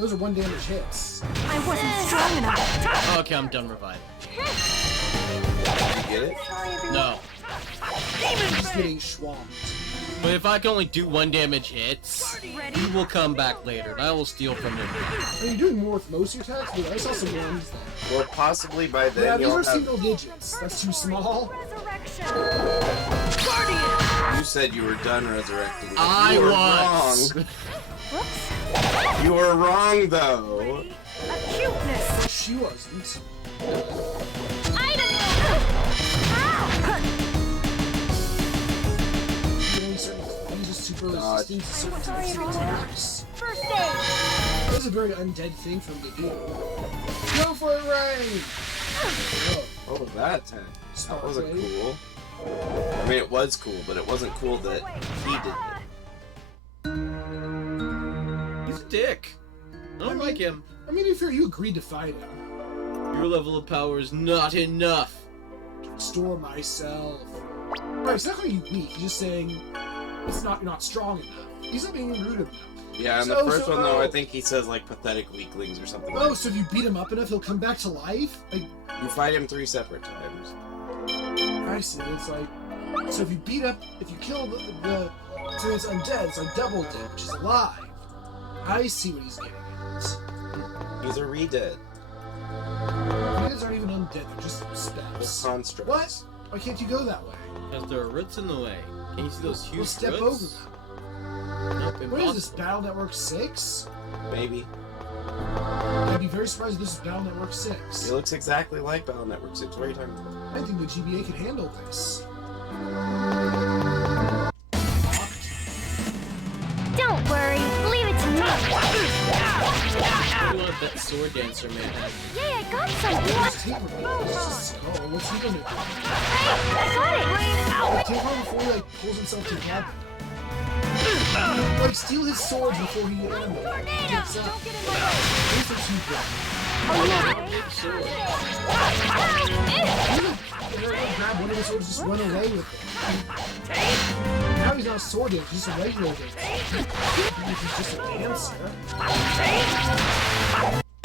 those are 1 damage hits. I wasn't strong enough. Okay, I'm done reviving. Did you get it? No. I'm just getting swamped. But if I can only do 1 damage hits, you will come back later, and I will steal from you. Are you doing more with most of your attacks? Dude, I saw some ones that... Well, possibly by then Yeah, these you'll are have... single digits. That's too small. Resurrection. You said you were done resurrecting. I You were was. wrong. Whoops. You were wrong, though. Acuteness. She wasn't. Doing certain things is super resistant to certain attacks. First aid. That was a very undead thing for him to do. Go for it, Ray! Oh, What was that attack? That wasn't cool. I mean, it was cool, but it wasn't cool that he did it. He's a dick. I don't like him. I mean, if you agreed to fight him. Your level of power is not enough. Restore myself. Right, it's not calling you weak. He's just saying it's not, you're not strong enough. He's not being rude enough. Yeah, in the first one, though, I think he says, like, pathetic weaklings or something like that. So if you beat him up enough, he'll come back to life? Like, You fight him 3 separate times. I see. It's like, so if you kill the so it's undead, it's like double dead, which is alive. I see what he's getting at. He's a re-dead. Undeads aren't even undead, they're just With spells. constructs. What? Why can't you go that way? Because there are roots in the way. Can you see those huge We'll step roots? over them. Nope, What is impossible. this, Battle Network 6? Maybe. I'd be very surprised if this is Battle Network 6. He looks exactly like Battle Network 6. What are you talking about? I think the GBA could handle this. Don't worry. Leave it to me. What do you want that sword dancer man have? Yay, I got some. Just take him. It's just a skull. What's he gonna do? I got it. Take him before he like pulls himself together. Like steal his sword before he gets up. Don't get in my way. These are too good. Sword. Grab one of his swords, just run away with it. Now he's not a sword dancer, he's just a regular dancer. He's just a dancer. I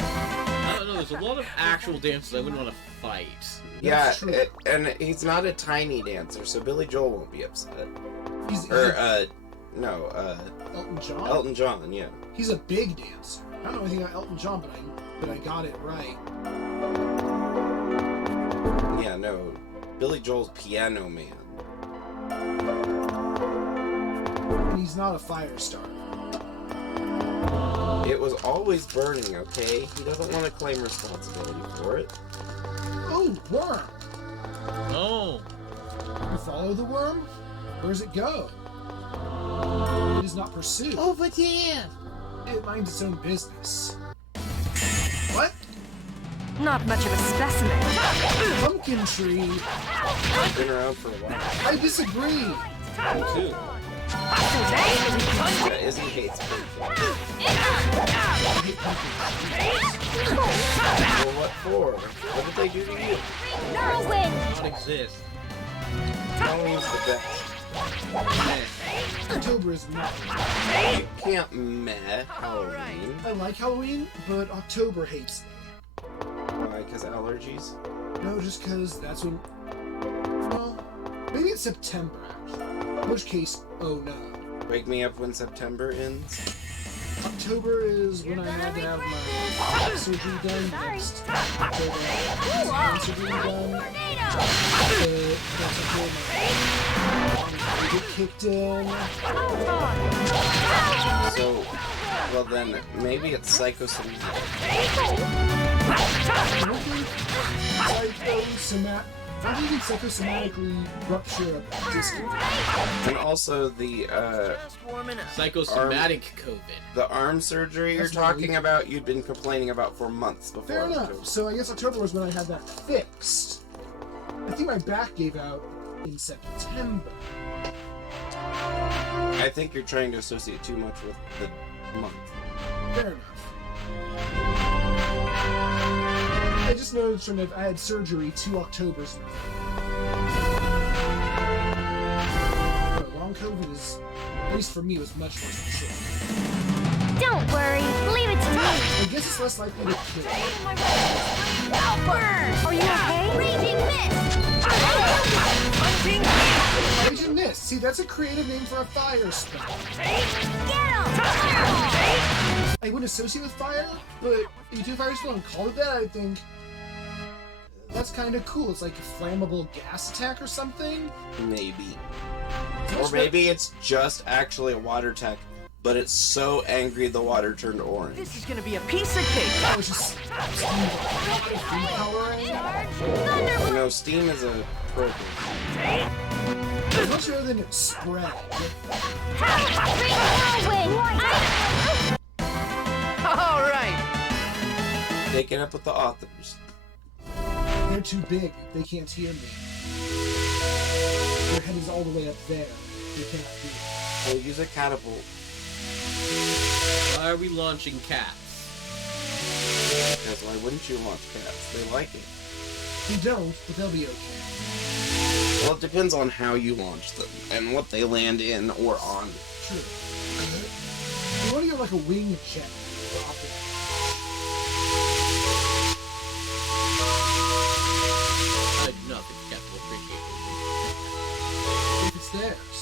don't know, there's a lot of actual dancers I wouldn't want to fight. Yeah, true. and he's not a tiny dancer, so Billy Joel won't be upset. He's No, Elton John? Elton John, yeah. He's a big dancer. I don't know anything about Elton John, but I got it right. Yeah, no. Billy Joel's Piano Man. And he's not a fire starter. It was always burning, okay? He doesn't want to claim responsibility for it. Oh, worm! Oh. You follow the worm? Where does it go? It is not pursued. Over there! It minds its own business. What? Not much of a specimen. Pumpkin tree? It's been around for a while. I disagree! Me too. Yeah, Izzy hates pumpkins. I hate pumpkin Well, what for? What did they do to you? No win. Not exist. Halloween's the best. trees. October is not. You can't meh Halloween. I like Halloween, but October hates me. Why? Because allergies? No, just because that's when... Well, maybe it's September, actually. In which case, oh no. Wake me up when September ends. October is when I had to have my surgery done next October. My surgery done. That's October. I get kicked in. So, well then, maybe it's psychosomatic. I think you can psychosomatically rupture a disc. And also the, Psychosomatic COVID. the arm surgery you're That's not talking weak. about, you'd been complaining about for months before. Fair October. enough. So I guess October was when I had that fixed. I think my back gave out in September. I think you're trying to associate too much with the month. Fair enough. I just noticed when I had surgery 2 Octobers now. But long COVID is, at least for me, was much more short. Don't worry, leave it to me. it's less likely to kill. Are you okay? Raging Mist! Raging Mist. See, that's a creative name for a fire spell. I wouldn't associate with fire, but if you do a fire spell and call it that, I think that's kind of cool. It's like a flammable gas attack or something. Maybe. Or maybe it's just actually a water attack, but it's so angry the water turned orange. This is gonna be a piece of cake. That was just steam powering. Oh, no, steam is a program. It's much better than spread. All right. Take it up with the authors. They're too big. They can't hear me. Their head is all the way up there. They cannot hear me. We'll use a catapult. Why are we launching cats? Because why wouldn't you launch cats? They like it. We don't, but they'll be okay. Well, it depends on how you launch them and what they land in or on. True. You want to get like a wing jet. I do not think cats will appreciate it. If it's theirs.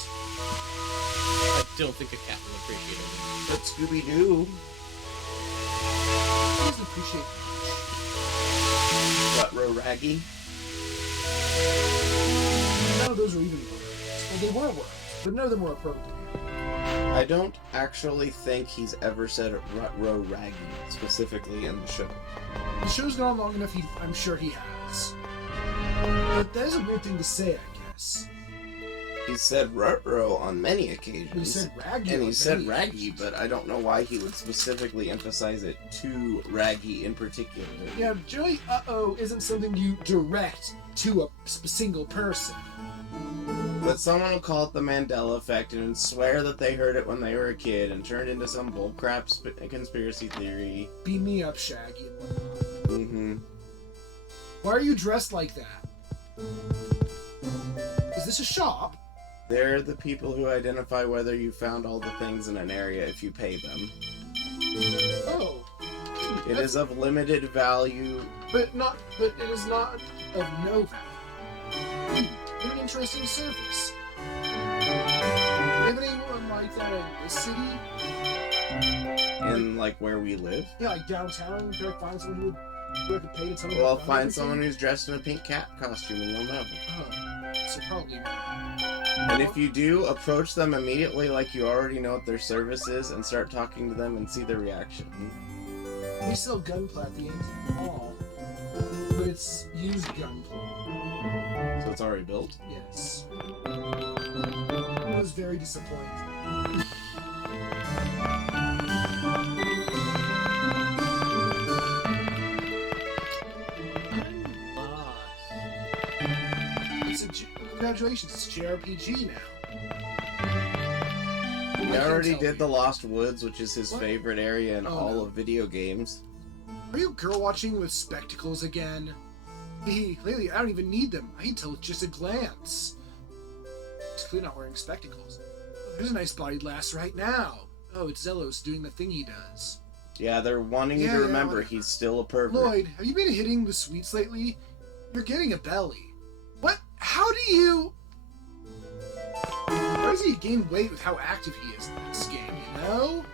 I don't think a cat will appreciate it. But Scooby-Doo. He doesn't appreciate Rut-row Raggy. none of those were even words. Well, they were words, but none of them were appropriate. I don't actually think he's ever said Rut-row Raggy specifically in the show. The show's gone long enough, I'm sure he has. But that is a weird thing to say, I guess. He said Rut-row on many occasions. He said Raggy. And on he said many Raggy, occasions. but I don't know why he would specifically emphasize it to Raggy in particular. Yeah, generally, uh-oh isn't something you direct to a single person. But someone will call it the Mandela effect and swear that they heard it when they were a kid and turned into some bullcrap conspiracy theory. Beat me up, Shaggy. Mm-hmm. Why are you dressed like that? Is this a shop? They're the people who identify whether you found all the things in an area if you pay them. Oh. It is of limited value. But it is not of no value. What an interesting service. Do you have anyone like that in this city? In, like, where we live. Yeah, like downtown, if you like find someone who I could pay to tell me Well, about find everything? someone who's dressed in a pink cat costume and you'll know. Oh, so probably not. And if you do, approach them immediately like you already know what their service is and start talking to them and see their reaction. We sell gunpla at the antique mall, but it's used gunpla. So it's already built? Yes. It was very disappointing. Congratulations, it's JRPG now. We already did the Lost Woods, which is his What? favorite area in Oh, all no. of video games. Are you girl watching with spectacles again? Lately, I don't even need them. I can tell with just a glance. He's clearly not wearing spectacles. Oh, there's a nice bodied lass right now. Oh, it's Zelos doing the thing he does. Yeah, they're wanting you Yeah, to yeah, remember whatever. he's still a pervert. Lloyd, have you been hitting the sweets lately? You're getting a belly. What? How do you... How does he gain weight with how active he is in this game, you know?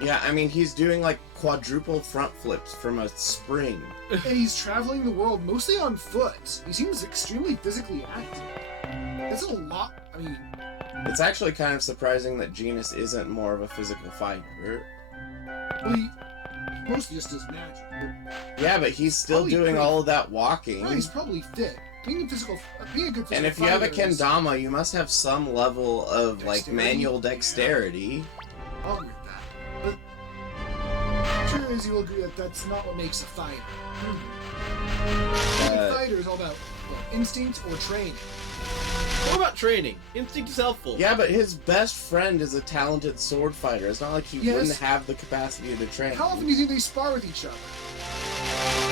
Yeah, I mean, he's doing like quadruple front flips from a spring. And he's traveling the world mostly on foot. He seems extremely physically active. That's a lot. I mean, It's actually kind of surprising that Genus isn't more of a physical fighter. well, he mostly just does magic. Yeah, but he's still Probably doing pretty- all of that walking. No, he's probably fit. Being a good physical And if you have a fighter is- kendama, you must have some level of like Dexterity? manual dexterity. I'll agree with that. But sure as you'll agree that that's not what makes a fighter. A fighter is all about what, instinct or training. What about training? Instinct is helpful. Yeah, but his best friend is a talented sword fighter. It's not like he Yes. wouldn't have the capacity to train. How often do you think they spar with each other?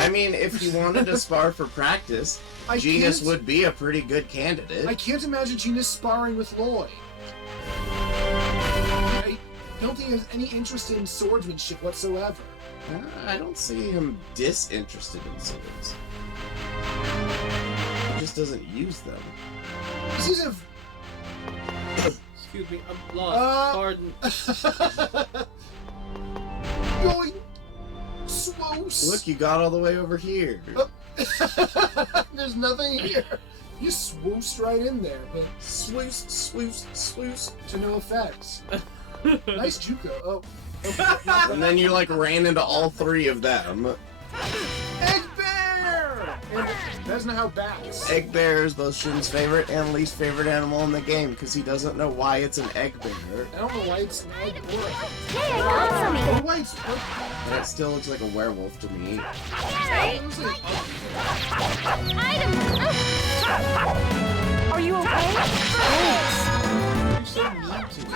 I mean, if he wanted to spar for practice, I Genus can't- would be a pretty good candidate. I can't imagine Genus sparring with Lloyd. I don't think he has any interest in swordsmanship whatsoever. I don't see him disinterested in swords. He just doesn't use them. He's using Excuse me, I'm lost. Pardon. going Swoos. Look, you got all the way over here. There's nothing here. You swoosed right in there, but Swoos, swoos, swoos. to no effect. Nice Juco. Oh. And then you like ran into all three of them. Egg Bear! And that's not how bats. Egg bear is both Shin's favorite and least favorite animal in the game because he doesn't know why it's an egg bear. I don't know why it's an egg or Hey, I got some. or why it's And it still looks like a werewolf to me. it looks like Item. Are you okay? Thanks. You're so mean to me.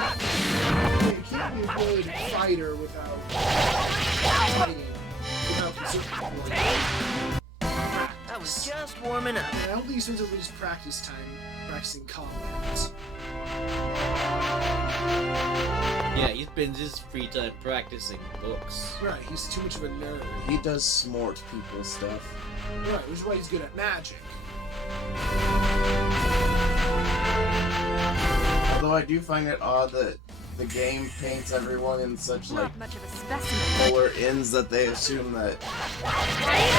you can't be a good fighter without fighting. Without considering. I was just warming up. I don't think he spends over his practice time practicing combat. Yeah, he spends his free time practicing books. Right, he's too much of a nerd. He does smart people stuff. Right, which is why he's good at magic. Although I do find it odd that the game paints everyone in such like Not much of a specimen. polar ends that they assume that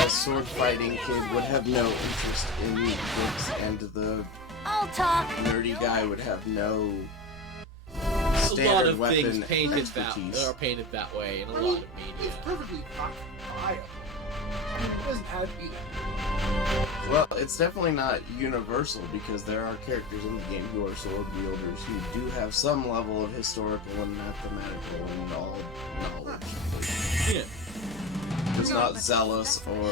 a sword fighting kid would have no interest in books and the I'll talk. nerdy guy would have no A lot standard of weapon things painted that expertise. are painted that way in a I lot mean, of media. it's perfectly viable. I mean, it doesn't have to be. Well, it's definitely not universal because there are characters in the game who are sword wielders who do have some level of historical and mathematical and all knowledge. Yeah. Just not zealous or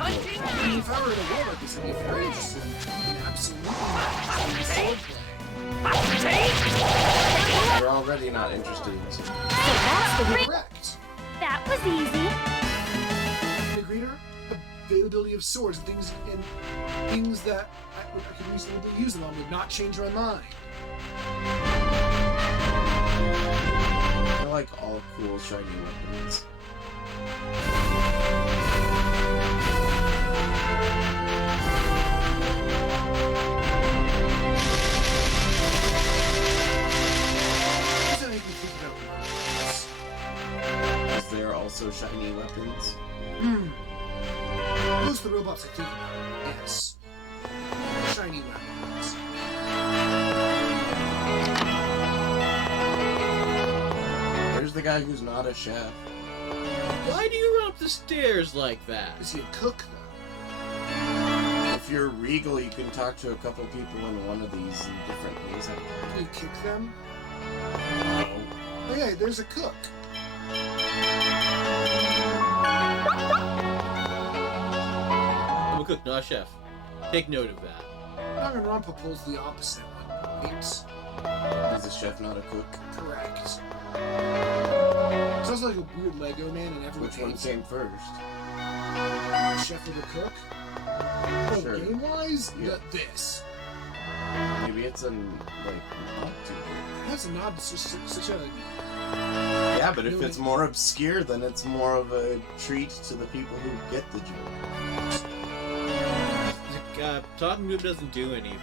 I mean, if I were in a world like this, I'd be very interested in absolutely swordplay. you're already not interested in sword. Correct. That was easy. The greater availability of swords and things that I could reasonably use them on would not change my mind. I like all cool shiny weapons. Does that make me think about weapons? Is there also shiny weapons? Those are the robots I think about. Yes. Shiny weapons. There's the guy who's not a chef. Why do you run up the stairs like that? Is he a cook, though? If you're regal, you can talk to a couple people in one of these in different ways. Can you kick them? No. Oh yeah, there's a cook. I'm a cook, not a chef. Take note of that. Danganronpa pulls the opposite one. It's Is a chef not a cook? correct. Sounds like a weird Lego man and everyone Which one hates came first? chef or the cook. Well, Sure. game-wise, Yeah. this. Maybe it's a like not too That's a nod to such a... Yeah, but if it's more obscure, then it's more of a treat to the people who get the joke. Talking to him doesn't do anything.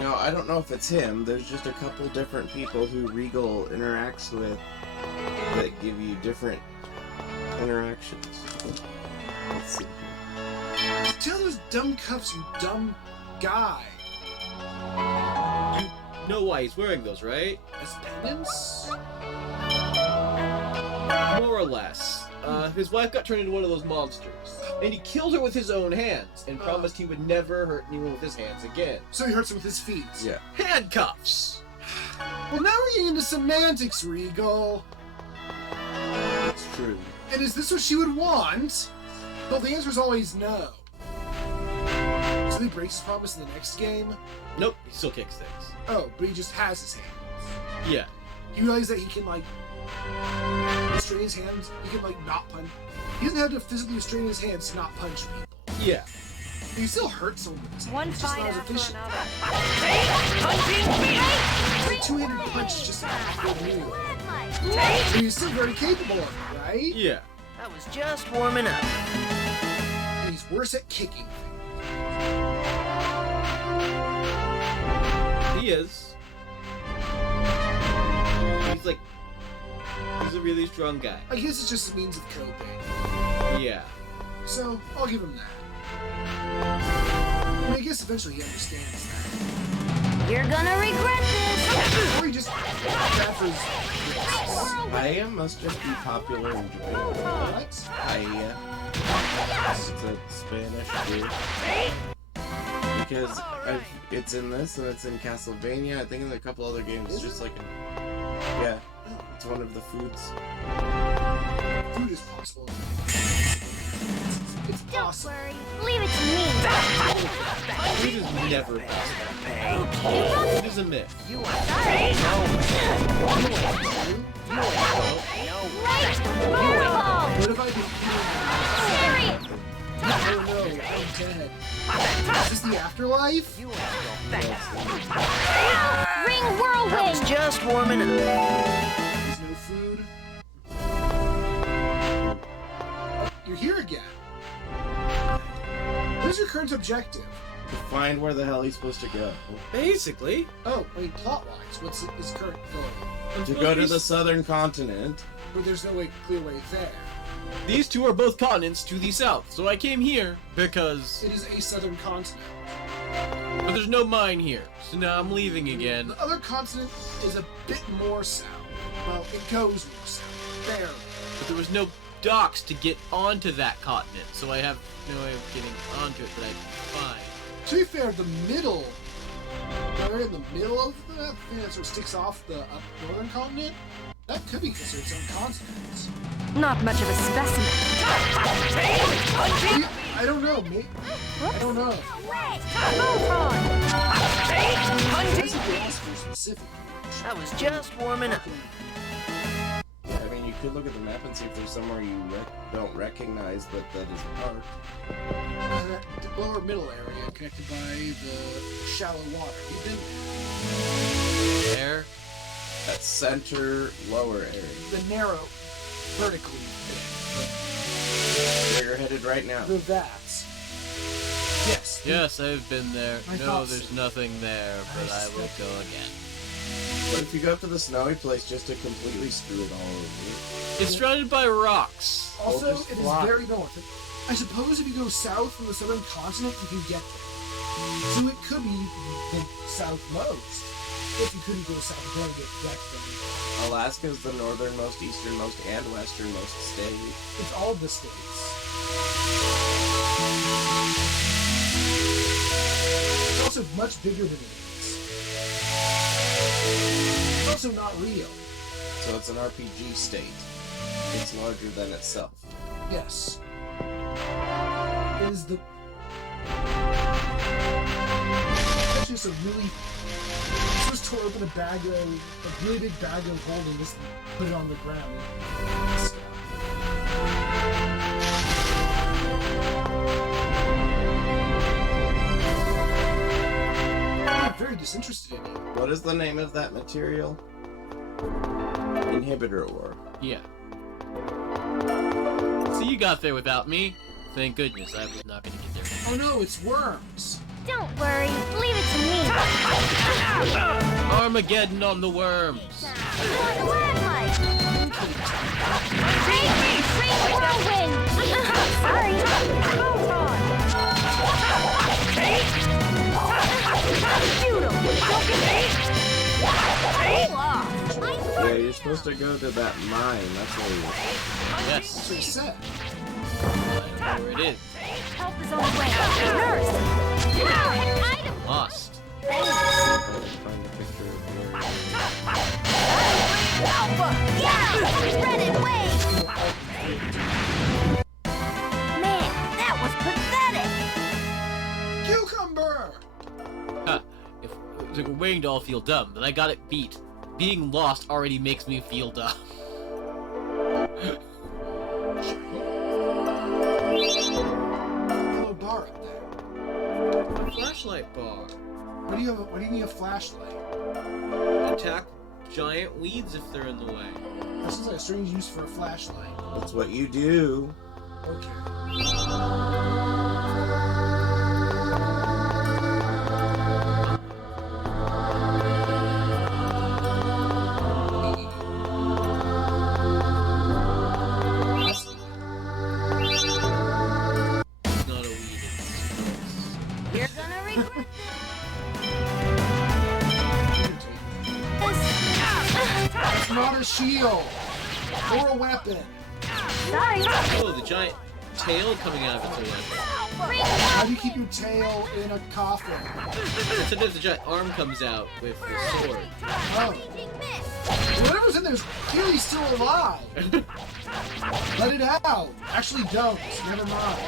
No, I don't know if it's him. There's just a couple different people who Regal interacts with that give you different interactions. Let's see here. Tell those dumb cuffs, you dumb guy. You know why he's wearing those, right? As penance? More or less. His wife got turned into one of those monsters, and he killed her with his own hands, and promised he would never hurt anyone with his hands again. So he hurts him with his feet. Yeah. Handcuffs! Well, now we're getting into semantics, Regal. It's true. And is this what she would want? Well, the answer is always no. So he breaks his promise in the next game? Nope, he still kicks things. Oh, but he just has his hands. Yeah. You realize that he can, like, restrain his hands? He can, like, not punch. He doesn't have to physically restrain his hands to not punch people. Yeah. He still hurts someone with his hands. One It's just fight not as after efficient. another. The two-handed punch is just not good move. Red light. But he's still very capable of it, right? right? Yeah. I was just warming up. And he's worse at kicking. He is. He's a really strong guy. I guess it's just a means of coping. Yeah. So, I'll give him that. I guess eventually he understands that. You're gonna regret this. Or he just bad for his risks. Paella must just be popular in Japan. What? Paella. It's a Spanish food. Because it's in this and it's in Castlevania. I think in a couple other games. It's just like, yeah, it's one of the foods. Food is possible. It's Don't possible. worry. Leave it to me. Food is never possible. It is a myth. You are Sorry. Right. Fireball. What if I do? Serious. Oh no, I'm dead. Is this the afterlife? You ain't go fast. Ring I was whirlwind. just warming up. There's no food. You're here again. What is your current objective? To find where the hell he's supposed to go. Basically, Oh, I mean, plot-wise, what's his current goal? I'm To supposed go be to the southern continent. But there's no clear way there. These two are both continents to the south, so I came here because. It is a southern continent. But there's no mine here, so now I'm leaving again. The other continent is a bit more south. Well, it goes more south. Barely. But there was no docks to get onto that continent, so I have no way of getting onto it that I can find. To be fair, the middle, where in the middle of the thing that sort of sticks off the northern continent, that could be considered its own continent. Not much of a specimen. I don't know, mate. I don't know. That's a bit more specific. I was just warming up. Yeah, I mean, you could look at the map and see if there's somewhere you don't recognize, but that is a park. The lower middle area connected by the shallow water. You've been There? That center lower area. the narrow, vertically. Where you're headed right now. The vats. Yes. Yes, I've been there. I No, thought there's so. nothing there, but I will suspected. go again. What if you go up to the snowy place just to completely screw it all over? It's surrounded by rocks. Also, Well, just it is fly. very north. I suppose if you go south from the southern continent, you can get there. So it could be the southmost. If you couldn't go south, you gotta get back there. Alaska is the northernmost, easternmost, and westernmost state. It's all of the states. It's also much bigger than it is. It's also not real. So it's an RPG state. It's larger than itself. Yes. It is the... It's just a really... Supposed to open a bag of... a really big bag of holding this and put it on the ground. I'm very disinterested in you. What is the name of that material? Inhibitor ore. Yeah. So you got there without me. Thank goodness, I was not gonna get there. Oh no, it's worms. Don't worry. Leave it to me. Armageddon on the worms. Ring whirlwind. Sorry. Shoot 'em. Don't get me. Cool off. Yeah, you're supposed to go to that mine. That's where you're... Yes, That's what he said. I know where it is. Help is on the way. Nurse. An item. Lost. Find a picture of where... Alpha. Yeah. Spread it wave. Man, that was pathetic. Cucumber! Ha, if it was like a winged, I'll feel dumb, but I got it beat. Being lost already makes me feel dumb. Hello, bar up there. A flashlight bar. What do you have? What do you need a flashlight? Attack giant weeds if they're in the way. That sounds like a strange use for a flashlight. That's what you do. Okay. It's not a weed. You're gonna regret It's not a shield or a weapon. Sorry. Oh, the giant tail coming out of its weapon. How do you keep your tail in a coffin? And sometimes the giant arm comes out with the sword. Oh. Whatever's in there is clearly still alive. Let it out. Actually, don't. Never mind.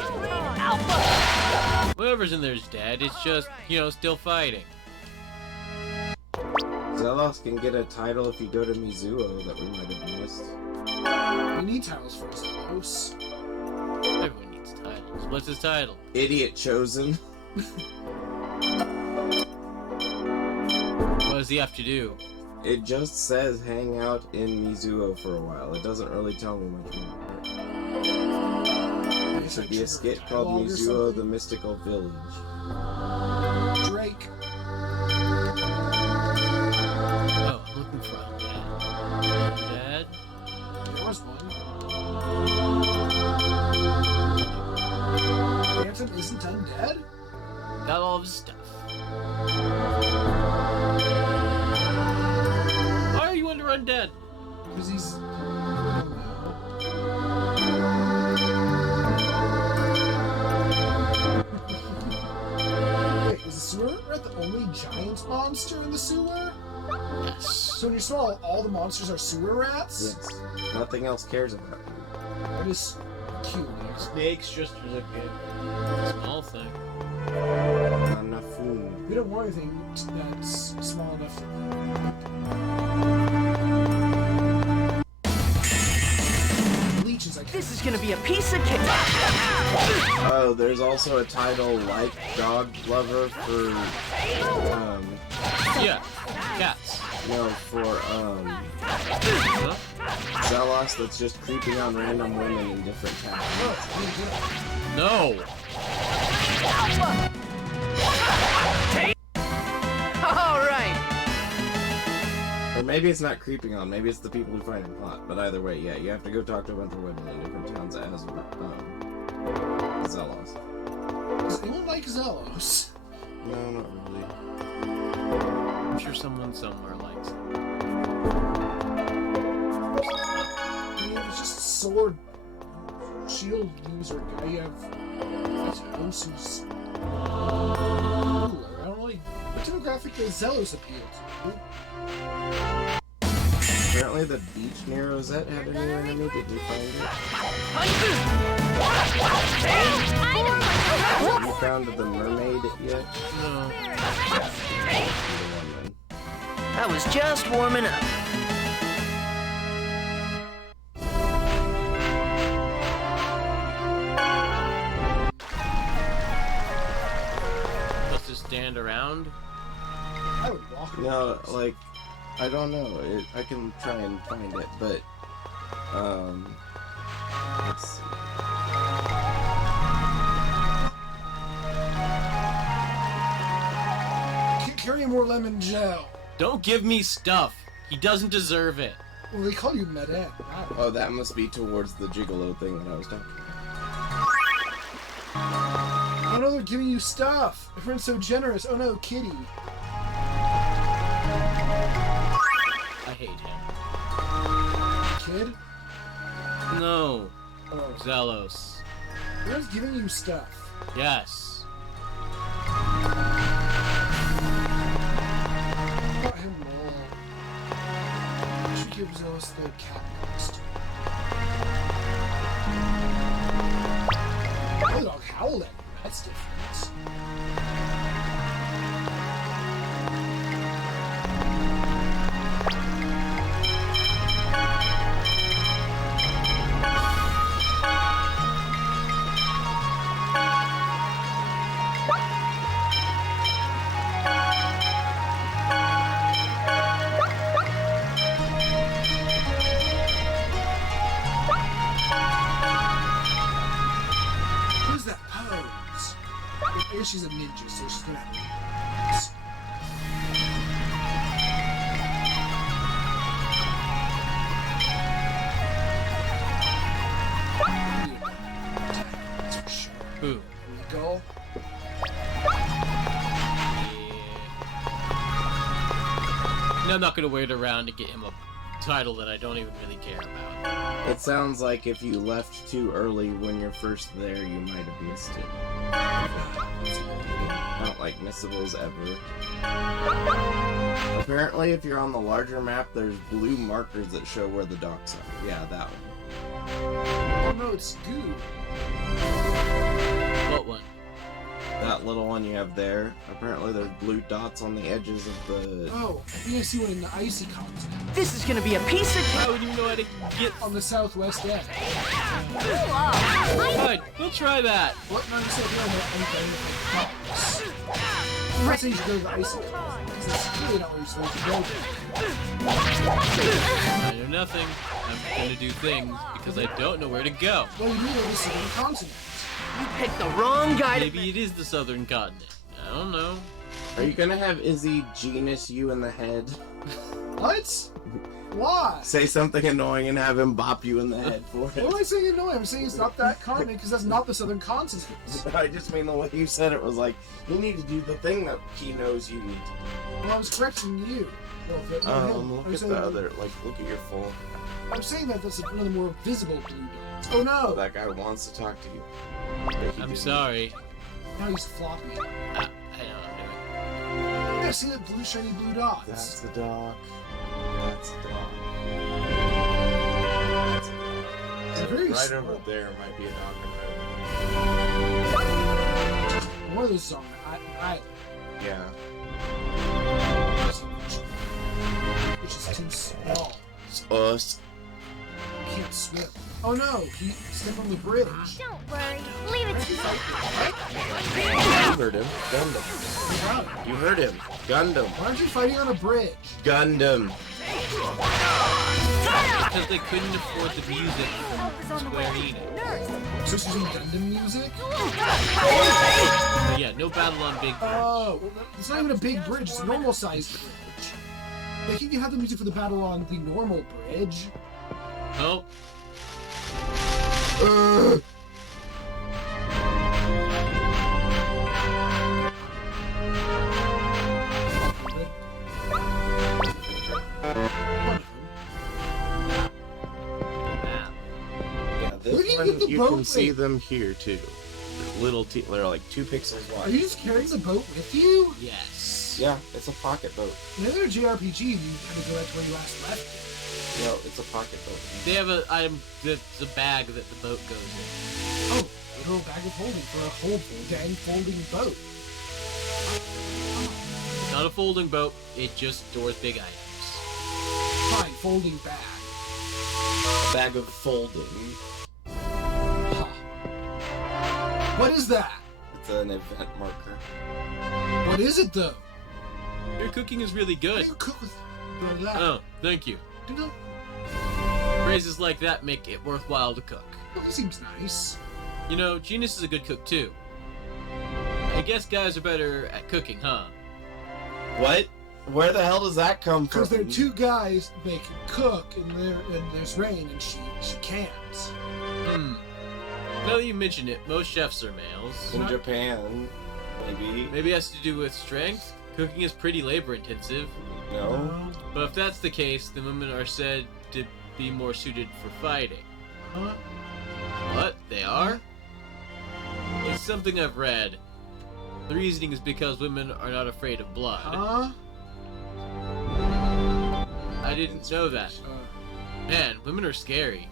Whoever's in there is dead. It's just, still fighting. Zelos can get a title if you go to Mizuo that we might have missed. We need titles for Zelos. Everyone needs titles. What's his title? Idiot Chosen. What does he have to do? It just says hang out in Mizuo for a while. It doesn't really tell me much more. It should be a skit called Mizuo the Mystical Village. Drake. Oh, I'm looking for Undead. Undead? There was one. Phantom isn't undead? Got all of his stuff. Why are you under Undead? Because he's... Wait, is the sewer rat the only giant monster in the sewer? Yes. So when you swallow, all the monsters are sewer rats? Yes. Nothing else cares about you. That is cute. Snakes just look good. Small thing. Not enough food. We don't want anything that's small enough to... Leeches, I can't... This is gonna be a piece of cake. Oh, there's also a title like Dog Lover for, Yeah. Cats. for, Huh? Zelos that's just creeping on random women in different towns. No. All right. Or maybe it's not creeping on, maybe it's the people who find him hot. But either way, yeah, you have to go talk to a bunch of women in different towns as Zelos. Does anyone like Zelos? No, not really. I'm sure someone somewhere likes it. I mean, it's just a sword shield user guy. You have Zelos who's... Ooh, I don't really... What demographic does Zelos appeal to? Apparently the beach near Rosette had a new enemy. Did you find it? Have you found the mermaid yet? No. I was just warming up. Just to stand around? I would walk No, around. like, I don't know. I can try and find it, but, let's see. Carry more lemon gel. Don't give me stuff. He doesn't deserve it. Well, they call you Madame. Oh, that must be towards the gigolo thing that I was talking about. Oh no, they're giving you stuff. Everyone's so generous. Oh no, Kitty. I hate him. Kid? No. Oh, Zelos. everyone's giving you stuff. Yes. Got him more. She gives us the cat next. Oh, the dog howled at you. That's different. guess she's a ninja, so she's gonna have that's for sure. Who? Regal. No, I'm not gonna wait around to get him a title that I don't even really care about. It sounds like if you left too early when you're first there, you might have missed it. Not like missables ever. Apparently, if you're on the larger map, there's blue markers that show where the docks are. Yeah, that one. Oh no, it's goo. What one? That little one you have there. Apparently, there's blue dots on the edges of the... Oh, I think I see one in the icy continent. This is gonna be a piece of I wouldn't even know how to get. On the southwest edge. Fine, we'll try that. What? No, you said you're on the docks. I'm not saying you should go to the icy continent, because that's really not where you're supposed to go. I know nothing. I'm gonna do things because I don't know where to go. Well, you do know the southern continent. You picked the wrong guy to... Maybe it is the southern continent. I don't know. Are you gonna have Izzy genus you in the head? What? Why? Say something annoying and have him bop you in the head for What am it. I saying annoying? I'm saying it's not that continent because that's not the southern continent. I just mean the way you said it was like, you need to do the thing that he knows you need to Well, I was correcting you. do. Look at the other, like, look at your phone. I'm saying that that's one of the more visible blue dots. Oh no! That guy wants to talk to you. But he I'm didn't. sorry. Now he's floppy. I know what I'm doing. Yeah, see that blue shiny blue dots? That's the dock. That's the dock. That's the dock. They're very Right small. over there might be a dock. One of those is on an island. Yeah. Which is too small. It's us. Can't swim. Oh no, he stepped on the bridge. Don't worry. Leave it to me. You heard him. Gundam. Wow. You heard him. Gundam. Why aren't you fighting on a bridge? Gundam. Because they couldn't afford the music from Square Enix. So she's using Gundam music? But yeah, no battle on Big Bridge. Oh, well, it's not even a big bridge, it's a normal sized bridge. They can have the music for the battle on the normal bridge. Oh, map. Yeah, Where this do you one get the you boat can see thing? them here too. Little they're like 2 pixels Are wide. you just carrying the boat with you? Yes. Yeah, it's a pocket boat. In another JRPG, you kind of go back to where you last left it. No, it's a pocket boat. They have an item that's a bag that the boat goes in. Oh, a little bag of holding for a dang folding boat. It's not a folding boat, it just stores big items. Fine, folding bag. A bag of folding. Ha. What is that? It's an event marker. What is it though? Your cooking is really How good. do you cook with that? Oh, thank you. Do not. Phrases like that make it worthwhile to cook. Well, he seems nice. You know, Genius is a good cook too. I guess guys are better at cooking, huh? What? Where the hell does that come from? Because they're 2 guys, they can cook, and there's rain, and she can't. Now that you mention it, most chefs are males. In Japan, maybe. Maybe it has to do with strength. Cooking is pretty labor intensive. No. But if that's the case, then women are said to be more suited for fighting. Huh? What? They are? It's something I've read. The reasoning is because women are not afraid of blood. Huh? I didn't know that. Man, women are scary.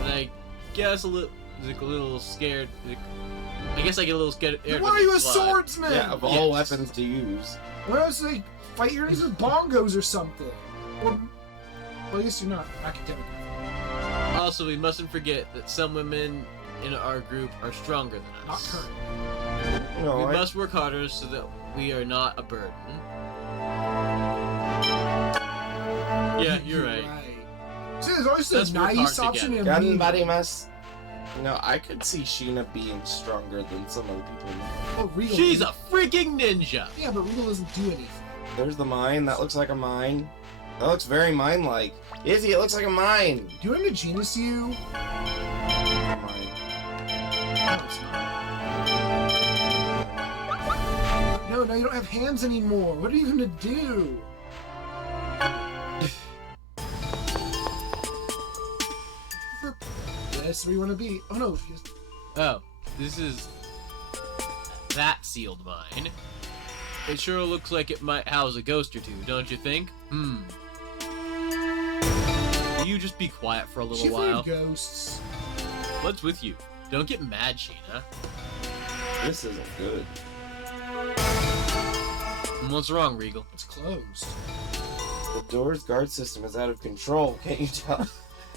But I guess a little scared. I guess I get a little scared. Then why are you a blood. swordsman? Yeah, of all Yes. weapons to use. Why don't you fight your enemies with bongos or something? Or, well, I guess you're not academic. Also, we mustn't forget that some women in our group are stronger than Not us. current. No, We must work harder so that we are not a burden. Yeah, you're right. See, there's always Let's a work nice hard option together. in me. Ganbarimasu. No, I could see Sheena being stronger than some other people now. Oh, Regal. She's a freaking ninja. Yeah, but Regal doesn't do anything. There's the mine. That looks like a mine. That looks very mine-like. Izzy, it looks like a mine. Do you want him to genius you? A mine. No, it's not. No, you don't have hands anymore. What are you gonna do? That's where you want to be. Oh no. Oh, this is that sealed mine. It sure looks like it might house a ghost or two, don't you think? Will you just be quiet for a little She while? feared ghosts. What's with you? Don't get mad, Sheena. This isn't good. What's wrong, Regal? It's closed. The door's guard system is out of control. Can't you tell?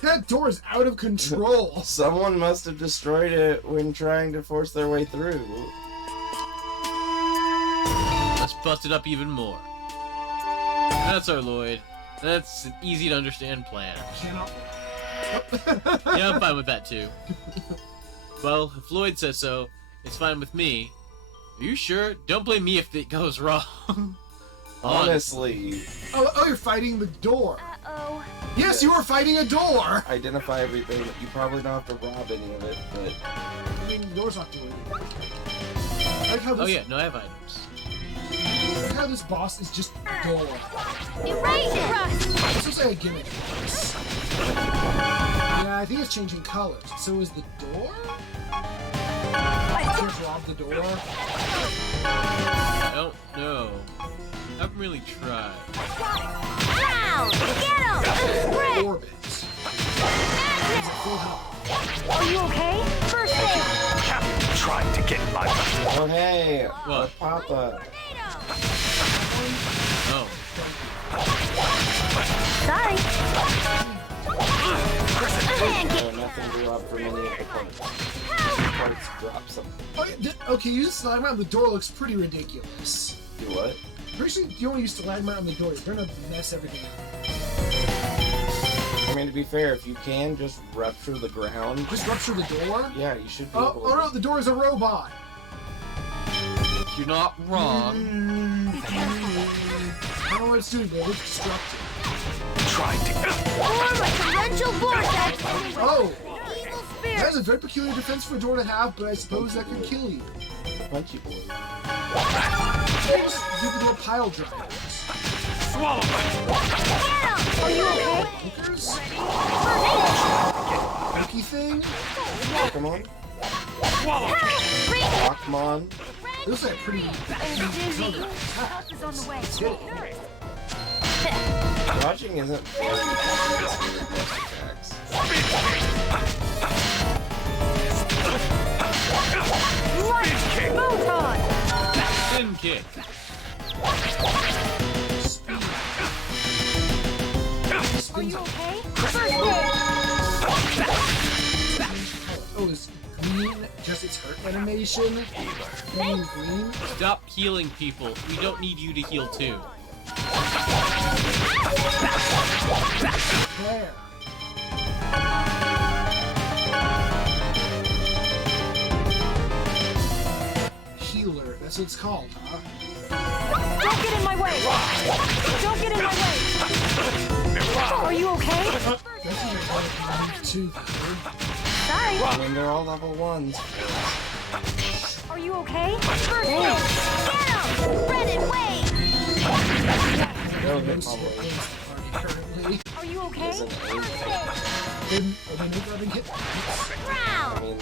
That door is out of control. Someone must have destroyed it when trying to force their way through. Let's bust it up even more. That's our Lloyd. That's an easy to understand plan. Cannot. Yeah, I'm fine with that too. Well, if Lloyd says so, it's fine with me. Are you sure? Don't blame me if it goes wrong. Honestly, Oh, you're fighting the door. Uh-oh. Yes, you are fighting a door. identify everything. You probably don't have to rob any of it, but I mean, the door's not doing anything. I like how this, Oh yeah, no, I have items. I like how this boss is just door. Erase it, Russ! This looks like a gimmick. Yeah, I think it's changing colors. So is the door? Can't rob the door. I don't know. I haven't really tried. Down! Get him! Grip! Orbit. Full health. Are you okay? First aid! Captain tried to get my... oh hey, What? Papa. Oh. Sorry. No, nothing grew up from any of the parts. Parts drop something. Oh, okay, you just slide around the door looks pretty ridiculous. Do what? Pretty sure you only used to slide around the door. You're gonna mess everything up. I mean, to be fair, if you can just rupture the ground, Just rupture the door? yeah, you should be Oh, able oh no, the door is a robot. You're not wrong. I don't know what it's doing, but it looks destructive. Tried to... Form a torrential vortex! Oh! Evil That spirit! is a very peculiar defense for a door to have, but I suppose that could kill you. punch you, boy. Maybe just give it a pile driver. Swallow me! Are you okay? Hookers? Hooky thing? Pokemon? Swallow me! Pokemon? It looks like a pretty... Dizzy. Help is on the way. Get it. Dodging isn't attacks. Light kick. photon! Spin kick. Are you okay? First aid! Oh, is green just its hurt animation? Going green? Stop healing people. We don't need you to heal too. There. Healer, that's what it's called, huh? Don't get in my way! Don't get in my way! Are you okay? That's what you're like too, though. Sorry. I mean, they're all level 1s. Are you okay? First aid! Get him! Spread it, wait! No hit Most of combo. the party currently. Are you okay? Isn't First it? aid! They never having hit. I Ground! mean,